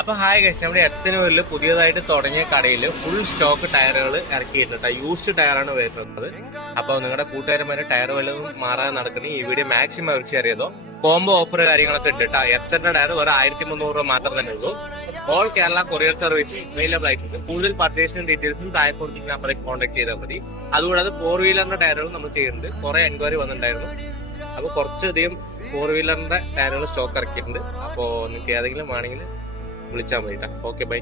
അപ്പൊ hi guys, നമ്മുടെ എത്തനൂരിൽ പുതിയതായിട്ട് തുടങ്ങിയ കടയിൽ ഫുൾ സ്റ്റോക്ക് ടയറുകൾ ഇറക്കിയിട്ടുണ്ട്. യൂസ്ഡ് ടയറാണ് വരുന്നത്. അപ്പൊ നിങ്ങളുടെ കൂട്ടുകാരന്മാരെ ടയർ വല്ലതും മാറാൻ നടക്കണേ ഈ വീഡിയോ മാക്സിമം അവർ ഷെയർ ചെയ്തോ. കോംബോ ഓഫർ കാര്യങ്ങളൊക്കെ ഉണ്ട് കേട്ടോ. എഫ്സെന്റെ ടയർ ഒരു 1300 രൂപ മാത്രം തന്നെ ഉള്ളൂ. All Kerala courier service available ആയിട്ടുണ്ട്. കൂടുതൽ പർച്ചേസിനും ഡീറ്റെയിൽസും താഴെ കൊടുക്കുന്ന നമ്പറിൽ കോൺടാക്ട് ചെയ്താൽ മതി. അതുകൂടാതെ 4 വീലറിന്റെ ടയറുകൾ നമ്മൾ ചെയ്യുന്നുണ്ട്. കുറെ എൻക്വയറി വന്നിട്ടുണ്ടായിരുന്നു. അപ്പൊ കുറച്ചധികം 4 വീലറിന്റെ ടയറുകൾ സ്റ്റോക്ക് ഇറക്കിയിട്ടുണ്ട്. അപ്പോൾ നിങ്ങൾക്ക് ഏതെങ്കിലും വേണമെങ്കിൽ വിളിച്ചാൽ മതി. Okay, by.